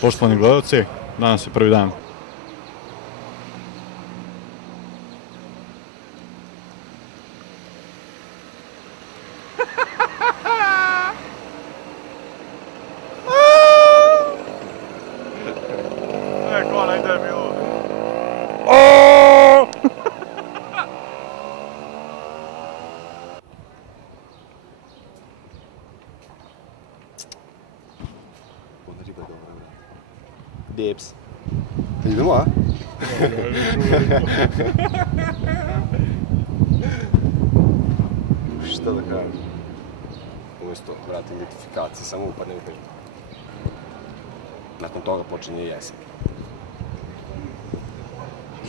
Poštovani gledalci, danas je prvi dan. Dips. Idemo, a? Šta da kažem? Umjesto, vrati, identifikacije, samo upadne u petu. Nakon toga počinje jesen.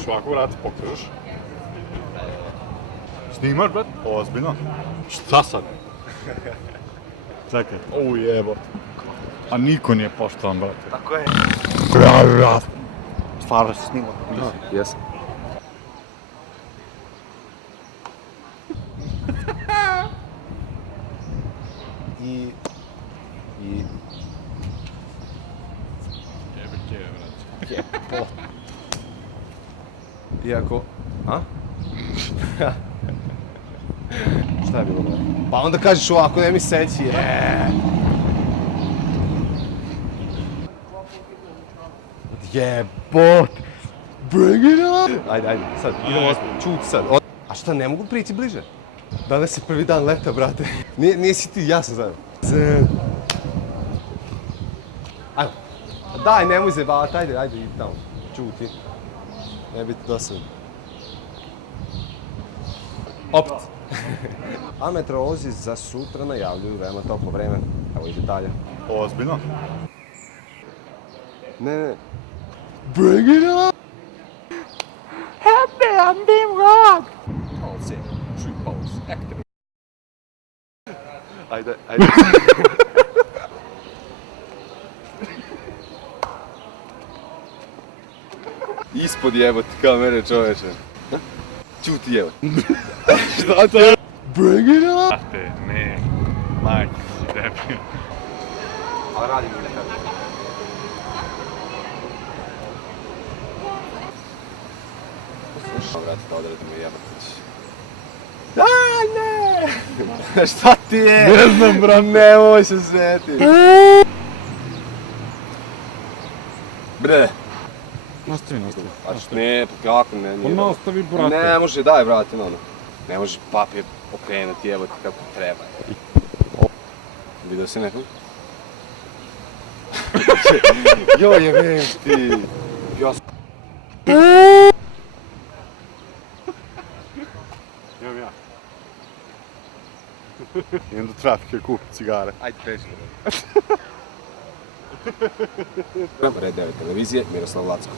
Svako vrata pokažeš. Snimaš, brat? Ozbiljno? Šta sad? Čekaj. Jebo. A niko nije poštovan, brate. Tako je. Stvarno se snima. Jesam. I... Jebike, brate. Jebo. Iako... A? Šta je bilo, brate? Pa onda kažeš ovako, ne mi seći, Jebot! Bring it up! Ajde, sad, idemo ozbiljno, čuti sad. A šta, ne mogu prići bliže? Danas je prvi dan leta, brate. Nisi ti, ja sam zajedno. Ajmo. Daj, nemoj zebavati, ajde, idi tamo. Čuti. Ne biti dosadno. Opet. A meteorolozi za sutra najavljuju veoma toplo vreme. Evo i detalja. Ozbiljno? Ne. Bring it up! Happy, I'm being rock! Pulse, true pulse, activate. Ajde. Ispod jebot kamere, čoveče. Čuti jebot. Šta to je? Bring it up! Brate, ne. Majke si debil. Ali radim mi nekako. Slušam, vrati, da odredimo jebatić. Aj, ne! Šta ti je? Ne znam, brat. Nemoj se sveti. Bre. Nastavi. A što ne, pa kako ne? Pa nastavi, brate. Ne može, daj, vrati, ono. Ne može papir okrenuti, jebati kako treba. Vidio si nekog? Joj, jebem ti. Imam ja. Idem do trafike, kupim cigare. Ajde, pređi. Red 9 televizije, Miroslav Lacko.